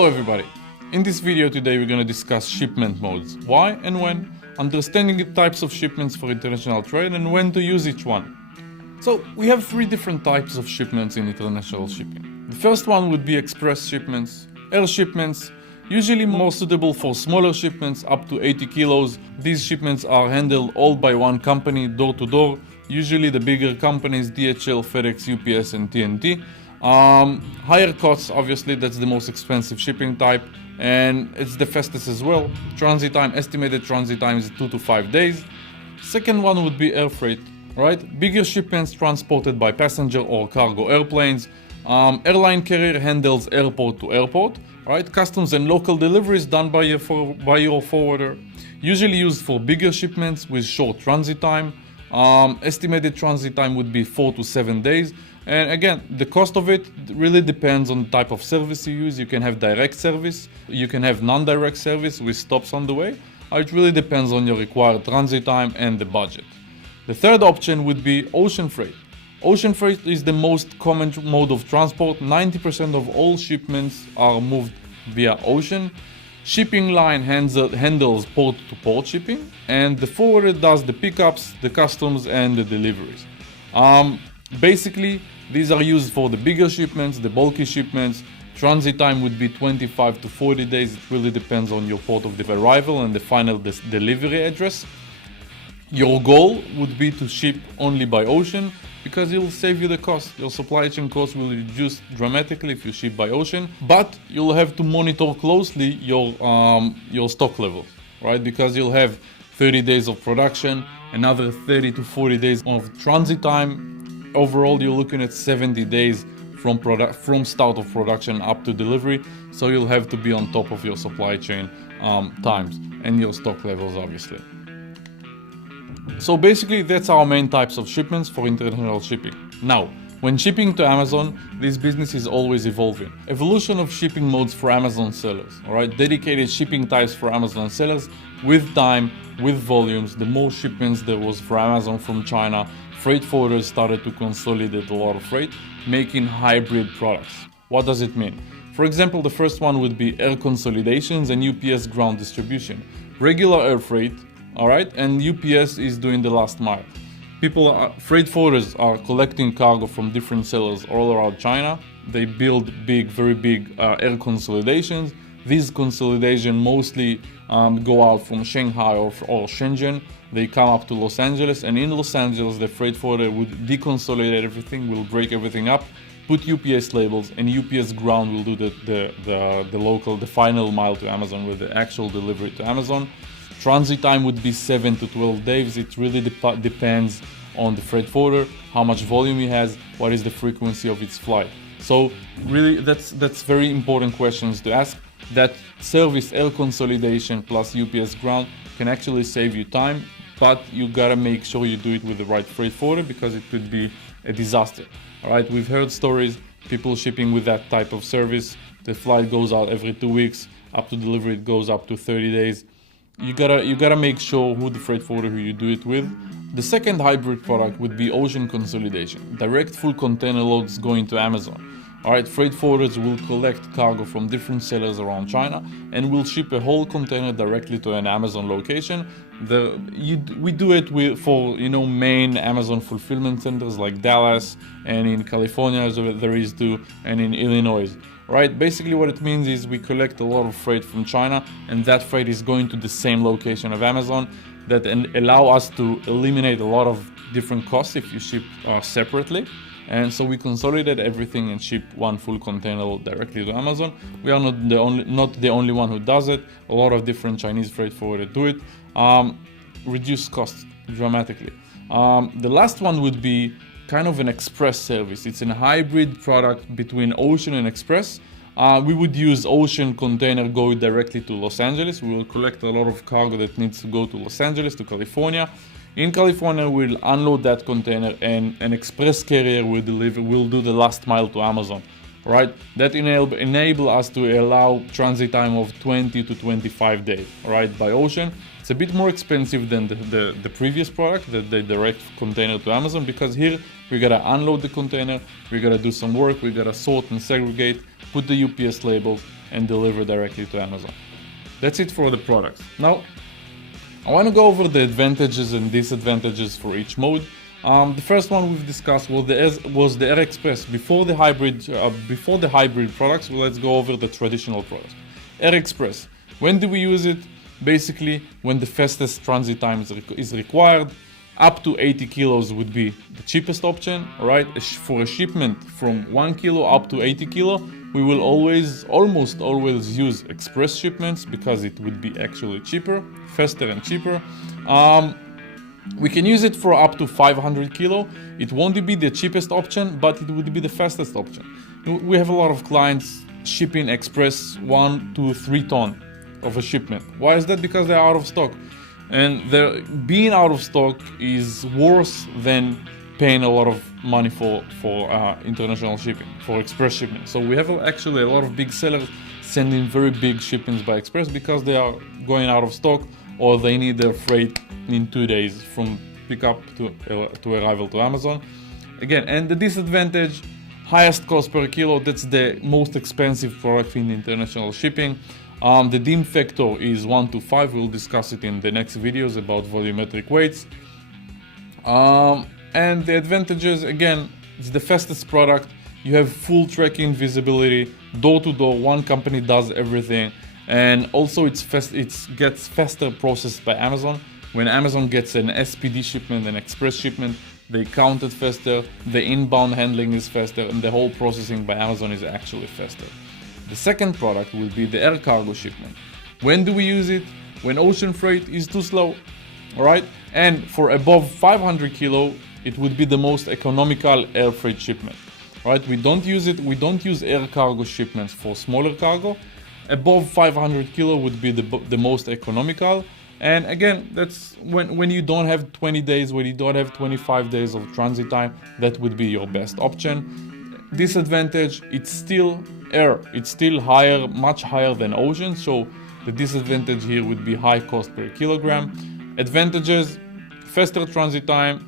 Hello everybody. In this video today we're going to discuss shipment modes, why and when, understanding the types of shipments for international trade and when to use each one. So we have three different types of shipments in international shipping. The first one would be express shipments, air shipments, usually more suitable for smaller shipments up to 80 kilos. These shipments are handled all by one company, door to door, usually the bigger companies DHL, FedEx, UPS and TNT. Higher costs, obviously, that's the most expensive shipping type, and it's the fastest as well. Transit time, estimated transit time is 2 to 5 days. Second one would be air freight, right? Bigger shipments transported by passenger or cargo airplanes. Airline carrier handles airport to airport, right? Customs and local deliveries done by your forwarder. Usually used for bigger shipments with short transit time. Estimated transit time would be 4 to 7 days. And again, the cost of it really depends on the type of service you use. You can have direct service, you can have non-direct service with stops on the way. It really depends on your required transit time and the budget. The third option would be ocean freight. Ocean freight is the most common mode of transport. 90% of all shipments are moved via ocean. Shipping line handles port-to-port shipping, and the forwarder does the pickups, the customs, and the deliveries. Basically, these are used for the bigger shipments, the bulky shipments. Transit time would be 25 to 40 days. It really depends on your port of arrival and the final delivery address. Your goal would be to ship only by ocean because it will save you the cost. Your supply chain cost will reduce dramatically if you ship by ocean, but you'll have to monitor closely your stock levels, right? Because you'll have 30 days of production, another 30 to 40 days of transit time. Overall, you're looking at 70 days from start of production up to delivery. So you'll have to be on top of your supply chain times and your stock levels, obviously. So basically, that's our main types of shipments for international shipping. Now, when shipping to Amazon, this business is always evolving. Evolution of shipping modes for Amazon sellers, all right? Dedicated shipping types for Amazon sellers with time, with volumes. The more shipments there was for Amazon from China, freight forwarders started to consolidate a lot of freight, making hybrid products. What does it mean? For example, the first one would be air consolidations and UPS ground distribution. Regular air freight, all right, and UPS is doing the last mile. Freight forwarders are collecting cargo from different sellers all around China. They build very big air consolidations. These consolidations mostly go out from Shanghai or Shenzhen. They come up to Los Angeles, and in Los Angeles, the freight forwarder would deconsolidate everything, will break everything up, put UPS labels, and UPS ground will do the final mile to Amazon with the actual delivery to Amazon. Transit time would be 7 to 12 days. It really depends on the freight forwarder, how much volume he has, what is the frequency of its flight. So really, that's very important questions to ask. That service air consolidation plus UPS ground can actually save you time, but you gotta make sure you do it with the right freight forwarder because it could be a disaster. All right, we've heard stories, people shipping with that type of service. The flight goes out every 2 weeks, up to delivery it goes up to 30 days. You gotta make sure who the freight forwarder who you do it with. The second hybrid product would be ocean consolidation. Direct full container loads going to Amazon. All right, freight forwarders will collect cargo from different sellers around China and will ship a whole container directly to an Amazon location. We do it for main Amazon fulfillment centers like Dallas, and in California as there is too, and in Illinois. Right, basically what it means is we collect a lot of freight from China, and that freight is going to the same location of Amazon that allow us to eliminate a lot of different costs if you ship separately. And so we consolidate everything and ship one full container directly to Amazon. We are not the only one who does it. A lot of different Chinese freight forwarders do it. Reduce costs dramatically. The last one would be kind of an express service. It's a hybrid product between ocean and express. We would use ocean container going directly to Los Angeles. We will collect a lot of cargo that needs to go to Los Angeles, to California. In California, we'll unload that container, and an express carrier will do the last mile to Amazon. Right? That enable us to allow transit time of 20 to 25 days. Right? By ocean, it's a bit more expensive than the previous product, the direct container to Amazon, because here we gotta unload the container, we gotta do some work, we gotta sort and segregate, put the UPS labels, and deliver directly to Amazon. That's it for the products. Now, I want to go over the advantages and disadvantages for each mode. The first one we've discussed was the Air Express. Before the hybrid products, well, let's go over the traditional products. Air Express. When do we use it? Basically, when the fastest transit time is required. Up to 80 kilos would be the cheapest option, right? For a shipment from 1 kilo up to 80 kilo, we will almost always use express shipments because it would be actually cheaper, faster and cheaper. We can use it for up to 500 kilo. It won't be the cheapest option, but it would be the fastest option. We have a lot of clients shipping express 1 to 3 ton of a shipment. Why is that? Because they're out of stock. And being out of stock is worse than paying a lot of money for international shipping, for express shipping. So we have actually a lot of big sellers sending very big shipments by express because they are going out of stock, or they need their freight in 2 days from pickup to arrival to Amazon. Again, and the disadvantage, highest cost per kilo, that's the most expensive product in international shipping. The DIM factor is 1 to 5. We'll discuss it in the next videos about volumetric weights. And the advantages, again, it's the fastest product. You have full tracking visibility, door to door. One company does everything, and also it gets faster processed by Amazon. When Amazon gets an SPD shipment, an express shipment, they count it faster. The inbound handling is faster, and the whole processing by Amazon is actually faster. The second product will be the air cargo shipment. When do we use it? When ocean freight is too slow, all right? And for above 500 kilo, it would be the most economical air freight shipment, right? We don't use air cargo shipments for smaller cargo. Above 500 kilo would be the most economical. And again, that's when you don't have 20 days, when you don't have 25 days of transit time, that would be your best option. Disadvantage, it's still air, it's still higher, much higher than ocean, so the disadvantage here would be high cost per kilogram. Advantages, faster transit time.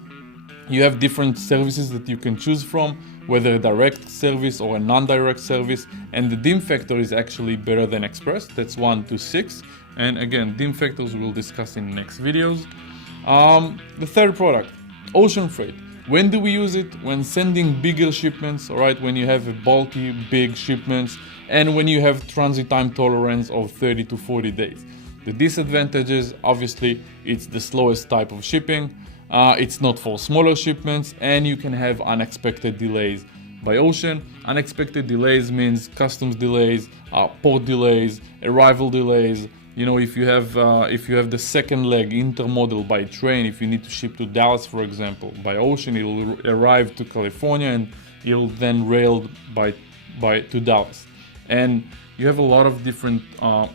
You have different services that you can choose from, whether a direct service or a non-direct service, and the DIM factor is actually better than express. That's 1 to 6, and again, DIM factors we'll discuss in the next videos. The third product, ocean freight. When do we use it? When sending bigger shipments, all right, when you have a bulky, big shipments, and when you have transit time tolerance of 30 to 40 days. The disadvantages, obviously, it's the slowest type of shipping. It's not for smaller shipments, and you can have unexpected delays by ocean. Unexpected delays means customs delays, port delays, arrival delays. You know, if you have the second leg intermodal by train, if you need to ship to Dallas, for example, by ocean, it will arrive to California and it'll then rail to Dallas. And you have a lot of different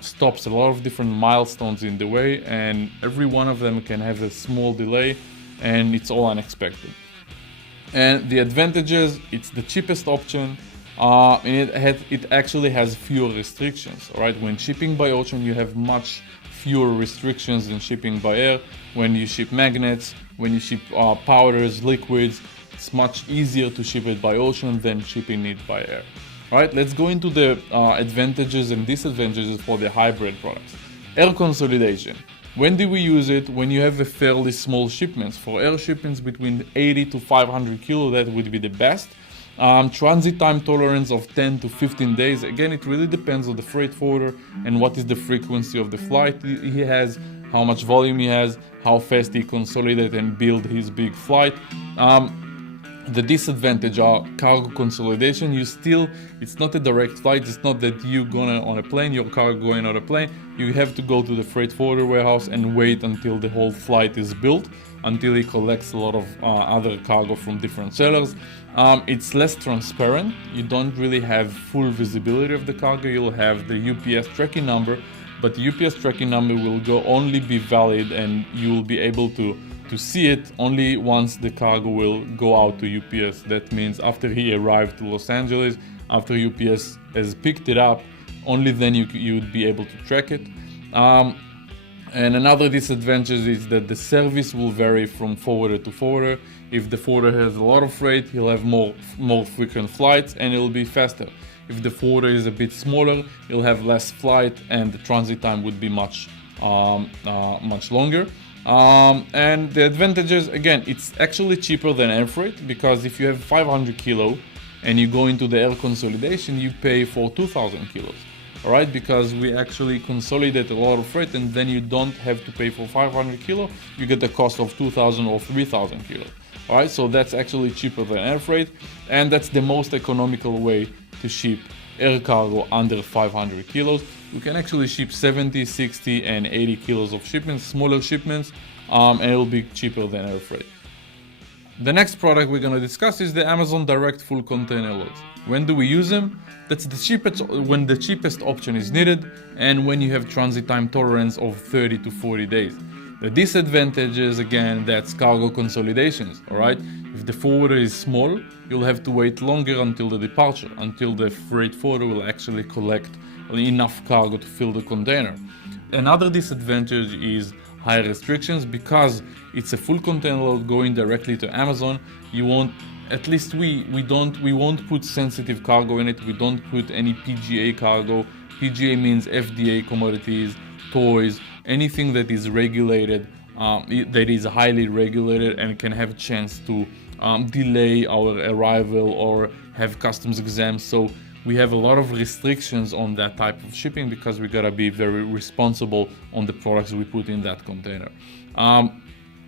stops, a lot of different milestones in the way, and every one of them can have a small delay, and it's all unexpected. And the advantages, it's the cheapest option. And it actually has fewer restrictions, all right? When shipping by ocean, you have much fewer restrictions than shipping by air. When you ship magnets, when you ship powders, liquids, it's much easier to ship it by ocean than shipping it by air. All right, let's go into the advantages and disadvantages for the hybrid products. Air consolidation. When do we use it? When you have a fairly small shipments. For air shipments between 80 to 500 kilo, that would be the best. Transit time tolerance of 10 to 15 days. Again, it really depends on the freight forwarder and what is the frequency of the flight he has, how much volume he has, how fast he consolidate and build his big flight. The disadvantage are cargo consolidation. It's not a direct flight. It's not that you gonna on a plane, your cargo going on a plane. You have to go to the freight forwarder warehouse and wait until the whole flight is built, until he collects a lot of other cargo from different sellers. It's less transparent. You don't really have full visibility of the cargo. You'll have the UPS tracking number, but the UPS tracking number will only be valid, and you will be able to see it only once the cargo will go out to UPS. That means after he arrived to Los Angeles, after UPS has picked it up, only then you'd be able to track it. And another disadvantage is that the service will vary from forwarder to forwarder. If the forwarder has a lot of freight, he'll have more frequent flights and it'll be faster. If the forwarder is a bit smaller, you'll have less flight and the transit time would be much longer. And the advantages, again, it's actually cheaper than air freight, because if you have 500 kilo and you go into the air consolidation, you pay for 2,000 kilos. All right, because we actually consolidate a lot of freight, and then you don't have to pay for 500 kilo, you get the cost of 2,000 or 3,000 kilos. All right, so that's actually cheaper than air freight, and that's the most economical way to ship air cargo under 500 kilos. You can actually ship 70, 60, and 80 kilos of shipments, smaller shipments, and it'll be cheaper than air freight. The next product we're going to discuss is the Amazon Direct full container loads. When do we use them? That's the cheapest when the cheapest option is needed, and when you have transit time tolerance of 30 to 40 days. The disadvantages, again, that's cargo consolidations. All right, if the forwarder is small, you'll have to wait longer until the departure, until the freight forwarder will actually collect enough cargo to fill the container. Another disadvantage is higher restrictions, because it's a full container load going directly to Amazon. You won't, at least we won't put sensitive cargo in it. We don't put any PGA cargo. PGA means FDA commodities, toys, anything that is regulated, that is highly regulated and can have a chance to delay our arrival or have customs exams. So we have a lot of restrictions on that type of shipping, because we gotta be very responsible on the products we put in that container.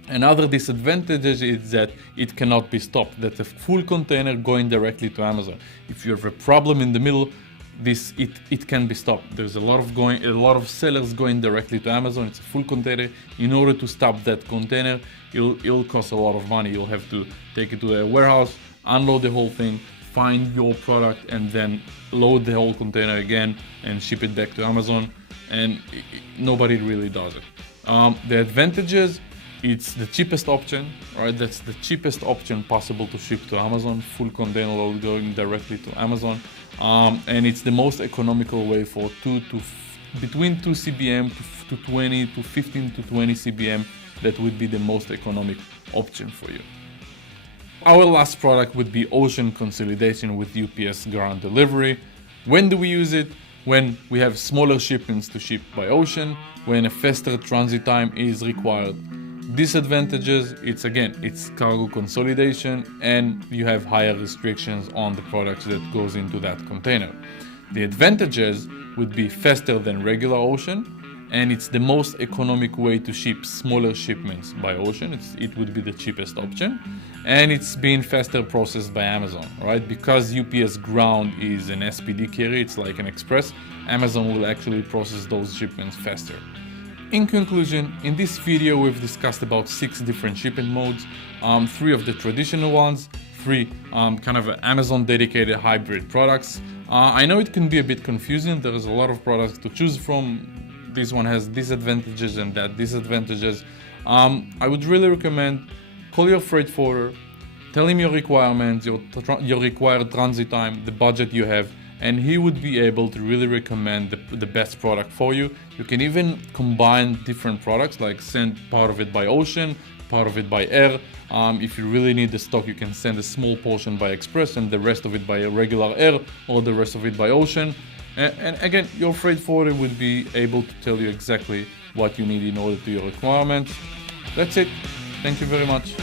Another disadvantage is that it cannot be stopped. That's a full container going directly to Amazon. If you have a problem in the middle, it can be stopped. There's a lot of sellers going directly to Amazon. It's a full container. In order to stop that container, it'll cost a lot of money. You'll have to take it to a warehouse, unload the whole thing, find your product, and then load the whole container again and ship it back to Amazon. And nobody really does it. The advantages, it's the cheapest option, right? That's the cheapest option possible to ship to Amazon, full container load going directly to Amazon. And it's the most economical way for between 2 CBM to 20 to 15 to 20 CBM. That would be the most economic option for you. Our last product would be ocean consolidation with UPS Ground Delivery. When do we use it? When we have smaller shipments to ship by ocean, when a faster transit time is required. Disadvantages, it's cargo consolidation, and you have higher restrictions on the products that goes into that container. The advantages would be faster than regular ocean, and it's the most economic way to ship smaller shipments by ocean. It would be the cheapest option, and it's being faster processed by Amazon, right? Because UPS Ground is an SPD carrier, it's like an express, Amazon will actually process those shipments faster. In conclusion, in this video we've discussed about 6 different shipment modes, 3 of the traditional ones, 3 kind of Amazon dedicated hybrid products. I know it can be a bit confusing, there is a lot of products to choose from. This one has disadvantages and that disadvantages. I would really recommend call your freight forwarder, tell him your requirements, your required transit time, the budget you have, and he would be able to really recommend the best product for you. You can even combine different products, like send part of it by ocean, part of it by air. If you really need the stock, you can send a small portion by express and the rest of it by a regular air, or the rest of it by ocean. And again, your freight forwarder would be able to tell you exactly what you need in order to your requirements. That's it. Thank you very much.